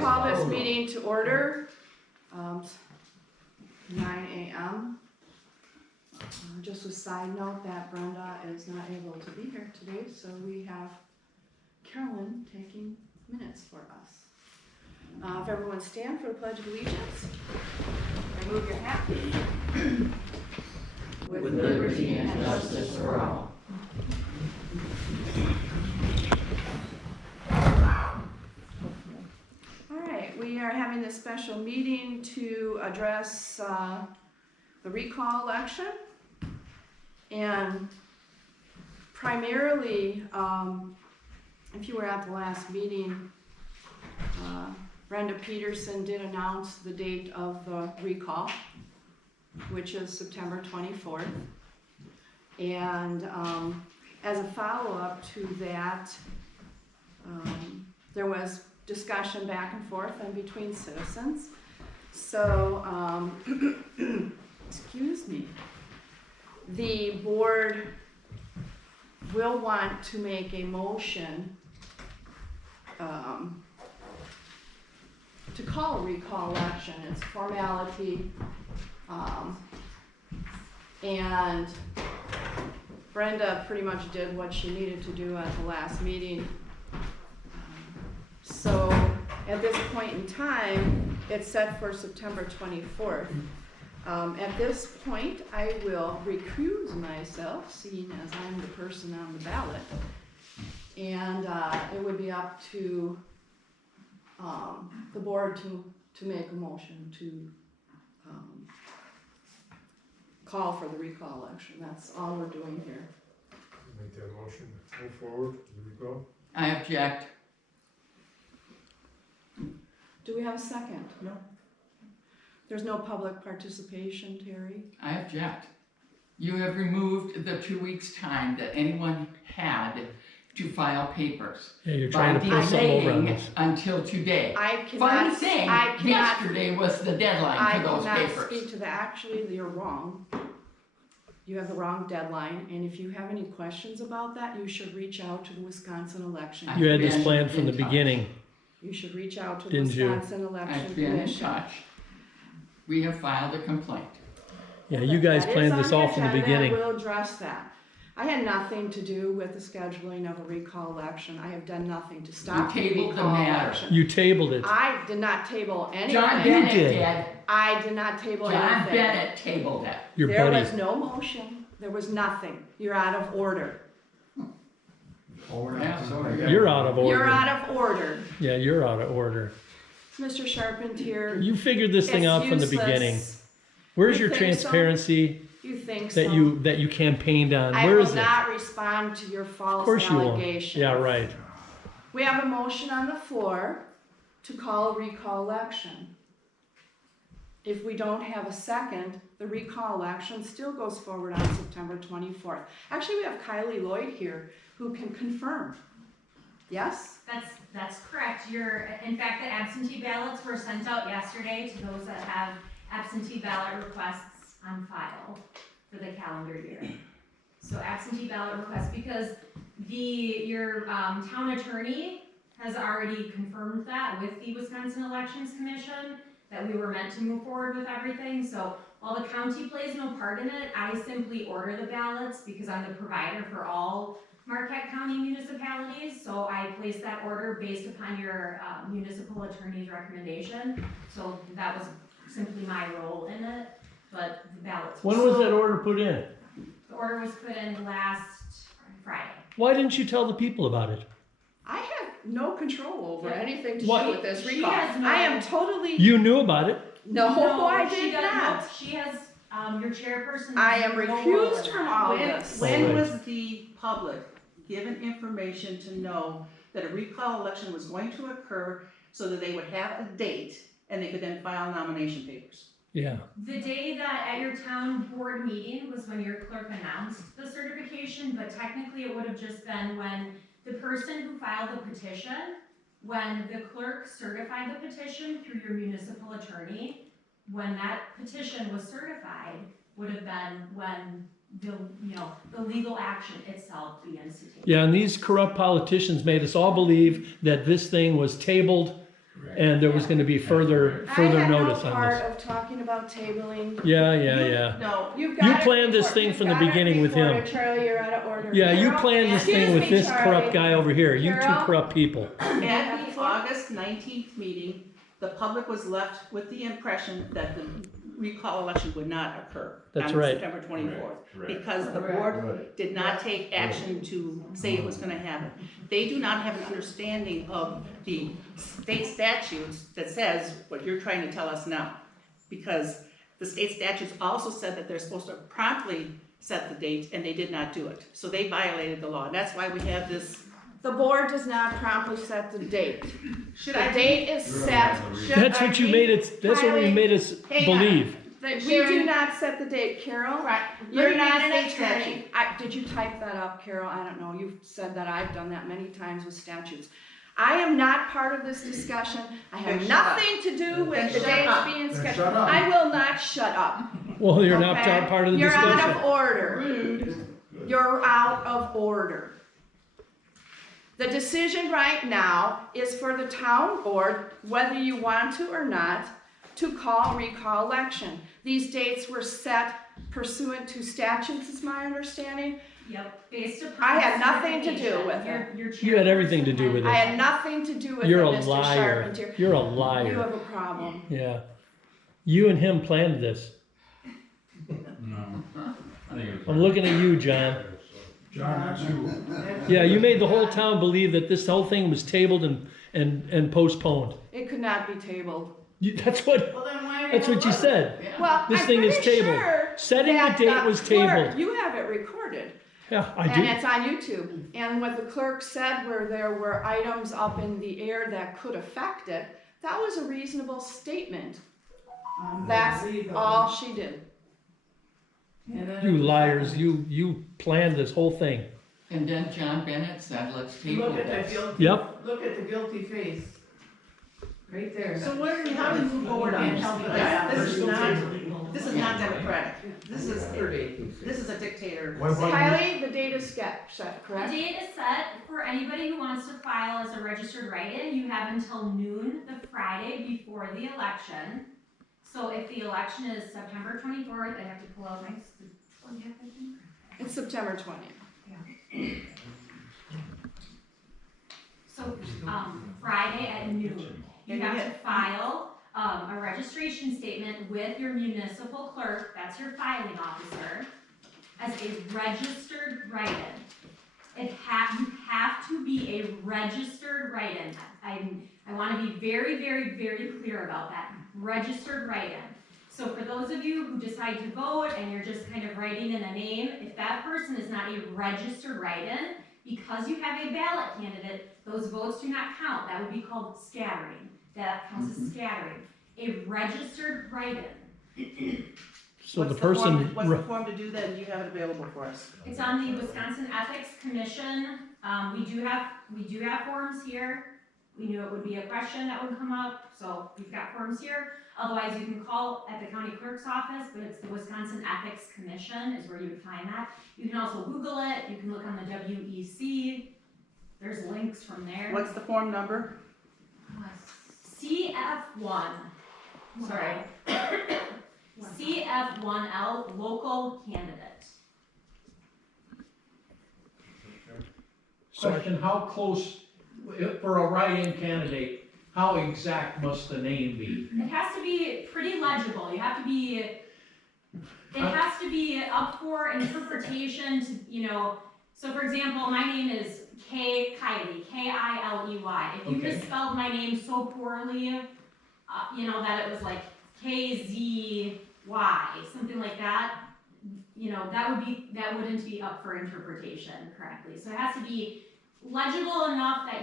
call this meeting to order, 9 a.m. Just a side note that Brenda is not able to be here today, so we have Carolyn taking minutes for us. If everyone stand for the Pledge of Allegiance, remove your hat. With liberty and justice for all. We are having this special meeting to address the recall election, and primarily, if you were at the last meeting, Brenda Peterson did announce the date of the recall, which is September 24th, and as a follow-up to that, there was discussion back and forth and between citizens. So, excuse me, the board will want to make a motion to call a recall election. It's a formality, and Brenda pretty much did what she needed to do at the last meeting. So at this point in time, it's set for September 24th. At this point, I will recuse myself, seeing as I'm the person on the ballot. And it would be up to the board to make a motion to call for the recall election. That's all we're doing here. Make that motion, move forward, here we go. I object. Do we have a second? No. There's no public participation, Terry? I object. You have removed the 2 weeks' time that anyone had to file papers. Yeah, you're trying to pull something over on us. Until today. I Funny cannot, thing, I cannot, yesterday was the deadline for those I cannot papers. speak to that. Actually, you're wrong. You have the wrong deadline, and if you have any questions about that, you should reach out to the Wisconsin Election. You had this I've been planned from the in touch. beginning. You should reach out to the Didn't you? Wisconsin Election I've been in Commission. touch. We have filed a complaint. Yeah, you guys That is planned on this all from the agenda. beginning. We'll address that. I had nothing to do with the scheduling of a recall election. I have done nothing to stop the tabled the recall matter. election. You tabled it. I did not table anything. John You Bennett did. did. I did not table John anything. Bennett tabled it. Your There buddy. was no motion. There was nothing. You're out of order. Yeah, sorry. You're out of order. You're out of order. Yeah, you're out of order. Mr. Charpentier, You figured this thing it's out from the useless. beginning. Where's You your think so? transparency You think that so? that you campaigned on? I Where will is it? not respond to your Of false course you won't. allegations. Yeah, right. We have a motion on the floor to call a recall election. If we don't have a second, the recall election still goes forward on September 24th. Actually, we have Kylie Lloyd here who can confirm. Yes? That's correct. In fact, the absentee ballots were sent out yesterday to those that have absentee ballot requests on file for the calendar year. So absentee ballot requests, because your town attorney has already confirmed that with the Wisconsin Elections Commission, that we were meant to move forward with everything. So while the county plays no part in it, I simply order the ballots because I'm the provider for all Marquette County municipalities. So I placed that order based upon your municipal attorney's recommendation. So that was simply my role in it, but the ballots. When was that order put in? The order was put in last Friday. Why didn't you tell the people about it? I have no control over Yeah. anything to What? do with this She recall. has no- I am totally, You knew about it. no, I she did does- not. no, She has, your chairperson. I am has no role recused in from that. all When, this. when Right. was the public given information to know that a recall election was going to occur so that they would have a date and they could then file nomination papers? Yeah. The day that at your town board meeting was when your clerk announced the certification, but technically it would have just been when the person who filed the petition, when the clerk certified the petition through your municipal attorney, when that petition was certified, would have been when the legal action itself begins to take. Yeah, and these corrupt politicians made us all believe that this thing was tabled and there was gonna be further I had no notice on part this. of talking about tabling. Yeah. No, You've You got it planned this recorded. thing You've from the got it beginning with him. recorded. Charlie, you're out of order. Yeah, you Carol, planned this thing excuse with me, this Charlie. corrupt guy over here. You two Carol? corrupt people. at the August 19th meeting, the public was left with the impression that the recall election would not occur That's on right. September 24th. Correct. Because the board did not take action to say it was gonna happen. They do not have an understanding of the state statutes that says what you're trying to tell us now. Because the state statutes also said that they're supposed to promptly set the date, and they did not do it. So they violated the law, and that's why we have this. The board does not promptly set the date. Should The I date is set. That's what you made it, that's what we made us Hang on. believe. We do not set the date, Carol. Right. You're not an State attorney. Did you type that up, Carol? I don't know. You've said that. I've done that many times with statutes. I am not part of this discussion. I have Then shut up. nothing to do with Then the shut dates up. being Then scheduled. shut up. I will not shut up. Well, you're not okay? part of the You're out discussion. of order. You're out of order. The decision right now is for the town board, whether you want to or not, to call recall election. These dates were set pursuant to statutes, is my understanding. Yep, based upon. I had nothing to do with it. Your You had everything to do with I it. had nothing to do with You're it, a Mr. liar. Charpentier. You're a You liar. have a problem. Yeah. You and him planned this. I'm looking at you, John. John, that's you. Yeah, you made the whole town believe that this whole thing was tabled and postponed. It could not be tabled. That's what you said. Well, This I'm thing is pretty tabled. sure Setting the that date was clerk- tabled. You have it recorded. Yeah, I And do. it's on YouTube. And what the clerk said where there were items up in the air that could affect it, that was a reasonable statement. That's all she did. You liars, you planned this whole thing. And then John Bennett said, let's table Look at that this. guilty. Yep. Look at the guilty face. Right there. So how do we move forward on this? This is not democratic. This is a dictator. What about Kylie, the date is set, The correct? date is set for anybody who wants to file as a registered write-in. You have until noon the Friday before the election. So if the election is September 24th, I have to pull out my, It's September 20th. so, Friday at noon. You have to file, a registration statement with your municipal clerk, that's your filing officer, as a registered write-in. You have to be a registered write-in. I wanna be very, very, very clear about that. Registered write-in. So for those of you who decide to vote and you're just kind of writing in a name, if that person is not a registered write-in, because you have a ballot candidate, those votes do not count. That would be called scattering. That counts as scattering. A registered write-in. So the What's person, What's the form to do that, and you have it available for us? It's on the Wisconsin Ethics Commission. We do have forms here. We knew it would be a question that would come up, so we've got forms here. Otherwise, you can call at the county clerk's office, but it's the Wisconsin Ethics Commission is where you would find that. You can also Google it. You can look on the WEC. There's links from there. What's the form number? CF1. Sorry. CF1L, local candidate. Question, how close, for a write-in candidate, how exact must the name be? It has to be pretty legible. You have to be, it has to be up for interpretation to, so for example, my name is Kylie, K-I-L-E-Y. If you Okay. misspelled my name so poorly, that it was like K-Z-Y, something like that, that wouldn't be up for interpretation correctly. So it has to be legible enough that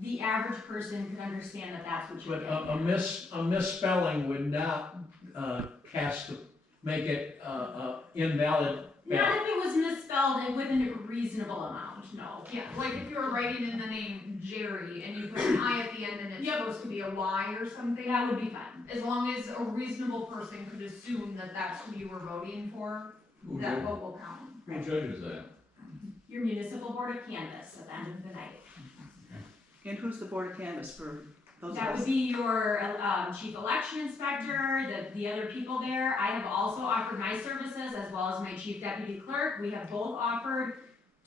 the average person could understand that that's what you're But doing. a misspelling would not make it invalid. Not if it was misspelled within a reasonable amount, no. Yeah, like if you were writing in the name Jerry and you put an I at the end and it's Yep. supposed to be a Y or something, That would be fine. as long as a reasonable person could assume that that's who you were voting for, that vote will count. Who judges that? Your municipal board of canvass at the end of the night. And who's the board of canvass for Those That of would us, be your chief election inspector, the other people there. I have also offered my services as well as my chief deputy clerk. We have both offered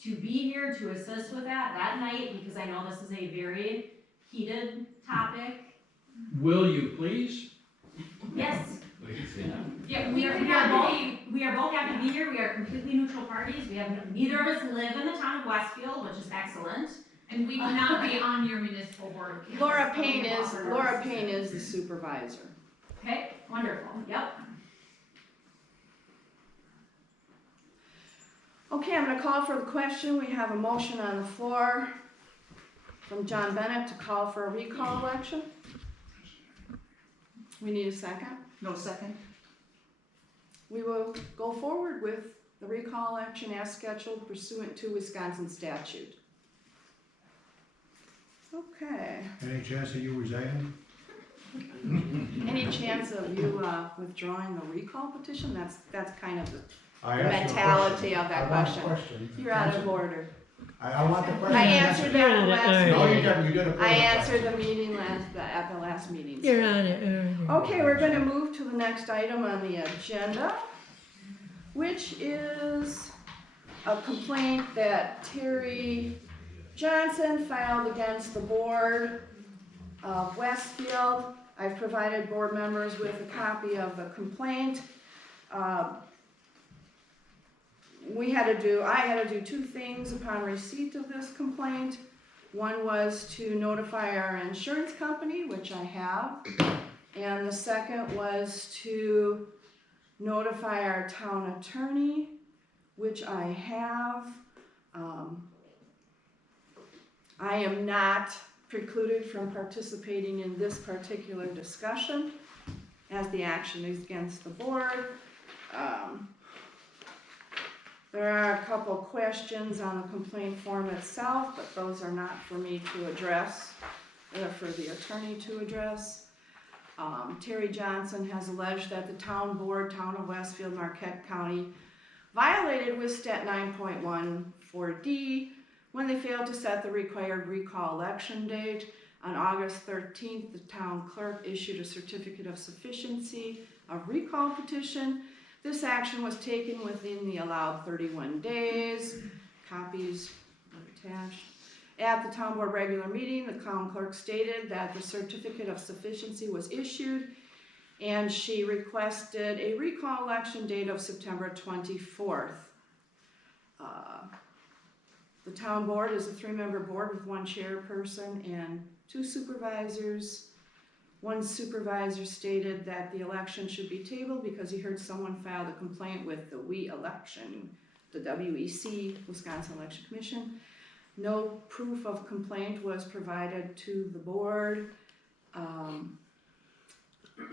to be here to assist with that night because I know this is a very heated topic. Will you please? Yes, Please, yeah. yeah, we are both happy to be here. We are completely neutral parties. We have, neither of us live in the town of Westfield, which is excellent. And we would not be on your municipal board of canvas. Laura but we Payne have is, offered Laura our Payne is the supervisor. Okay, wonderful, yep. Okay, I'm gonna call for the question. We have a motion on the floor from John Bennett to call for a recall election. We need a second. no second? We will go forward with the recall election as scheduled pursuant to Wisconsin statute. Okay, Any chance of you resigning? any chance of you withdrawing the recall petition? That's kind of the I the asked you a mentality question. of that I want a question. question. You're out of order. I want the question. I answered that at the You're last on it, No, you meeting. didn't, you didn't. I answered the meeting at the last meeting. You're on it. Okay, we're gonna move to the next item on the agenda, which is a complaint that Terry Johnson filed against the board of Westfield. I've provided board members with a copy of the complaint. I had to do two things upon receipt of this complaint. One was to notify our insurance company, which I have, and the second was to notify our town attorney, which I have. I am not precluded from participating in this particular discussion as the action is against the board. There are a couple questions on the complaint form itself, but those are not for me to address. They're for the attorney to address. Terry Johnson has alleged that the town board, Town of Westfield, Marquette County, violated WSStat 9.14D when they failed to set the required recall election date. On August 13th, the town clerk issued a certificate of sufficiency of recall petition. This action was taken within the allowed 31 days. Copies are attached. At the town board regular meeting, the town clerk stated that the certificate of sufficiency was issued and she requested a recall election date of September 24th. The town board is a 3-member board with 1 chairperson and 2 supervisors. One supervisor stated that the election should be tabled because he heard someone filed a complaint with the election, the WEC, Wisconsin Election Commission. No proof of complaint was provided to the board.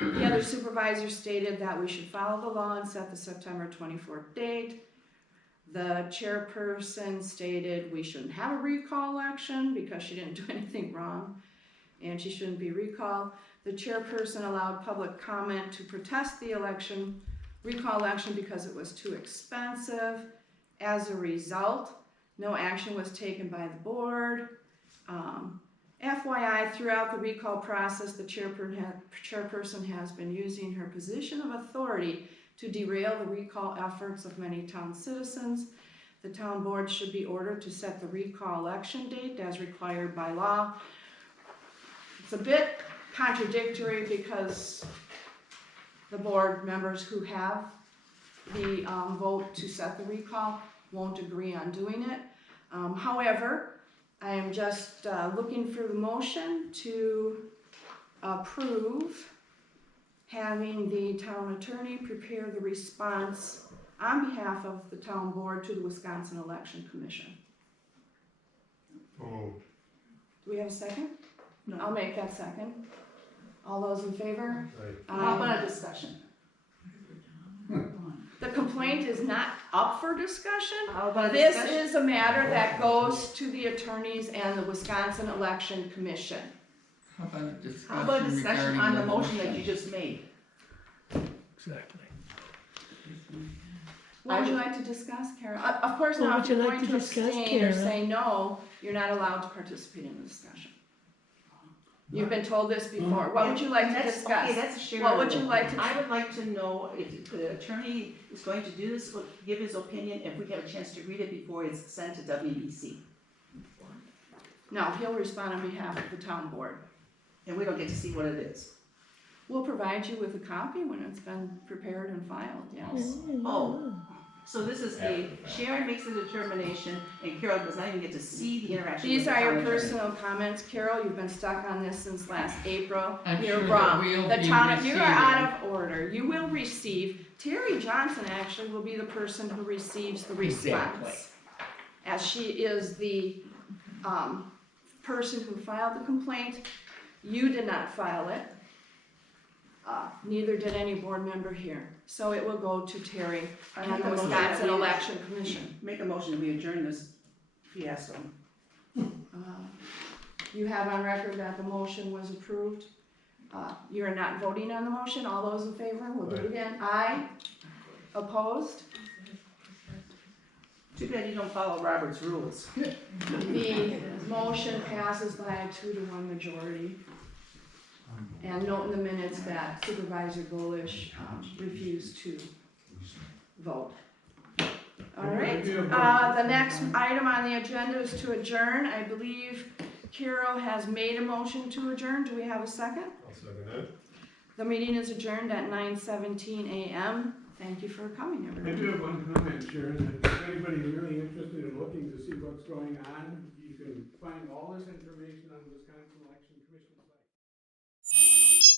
The other supervisor stated that we should follow the law and set the September 24th date. The chairperson stated we shouldn't have a recall election because she didn't do anything wrong and she shouldn't be recalled. The chairperson allowed public comment to protest the recall election because it was too expensive. As a result, no action was taken by the board. FYI, throughout the recall process, the chairperson has been using her position of authority to derail the recall efforts of many town citizens. The town board should be ordered to set the recall election date as required by law. It's a bit contradictory because the board members who have the vote to set the recall won't agree on doing it. However, I am just looking for the motion to approve having the town attorney prepare the response on behalf of the town board to the Wisconsin Election Commission. Oh, Do we have a second? No. I'll make that second. All those in favor? right. How about a discussion? The complaint is not up for discussion. How about a This discussion? is a matter that goes to the attorneys and the Wisconsin Election Commission. How about a discussion How about a discussion regarding on the the motion that you just made? Exactly. What would you like to discuss, Karen? Of course, What now would if you you're like going to to discuss, abstain or Karen? say no, you're not allowed to participate in the discussion. You've been told this before. What would you like to That's- discuss? Okay, that's a shared. What would you like to? I would like to know if the attorney is going to do this, give his opinion, if we have a chance to read it before it's sent to WBC. No, he'll respond on behalf of the town board. And we don't get to see what it is. We'll provide you with a copy when it's been prepared and filed, yes. Oh, so this is Sharon makes a determination and Carol does not even get to see the interaction with These the are your town attorney. personal comments, Carol, you've been stuck on this since last April. I'm You're sure that wrong. we'll The be town, you are receiving- out of order. You will receive, Terry Johnson actually will be the person who receives the response. Exactly. As she is the, person who filed the complaint. You did not file it. Neither did any board member here. So it will go to Terry I and make the a motion Wisconsin that we- Election Commission. Make a motion that we adjourn this fiasco. You have on record that the motion was approved. You're not voting on the motion. All those in favor, we'll do it again. Aye. Opposed? Too bad you don't follow Robert's rules. The motion passes by a 2-to-1 majority. And note in the minutes that Supervisor Golish refused to vote. All right, the next item on the agenda is to adjourn. I believe Carol has made a motion to adjourn. Do we have a second? I'll second that. The meeting is adjourned at 9:17 a.m. Thank you for coming, I everyone. do have one comment, Sharon, that if anybody's really interested in looking to see what's going on, you can find all this information on the Wisconsin Election Commission site.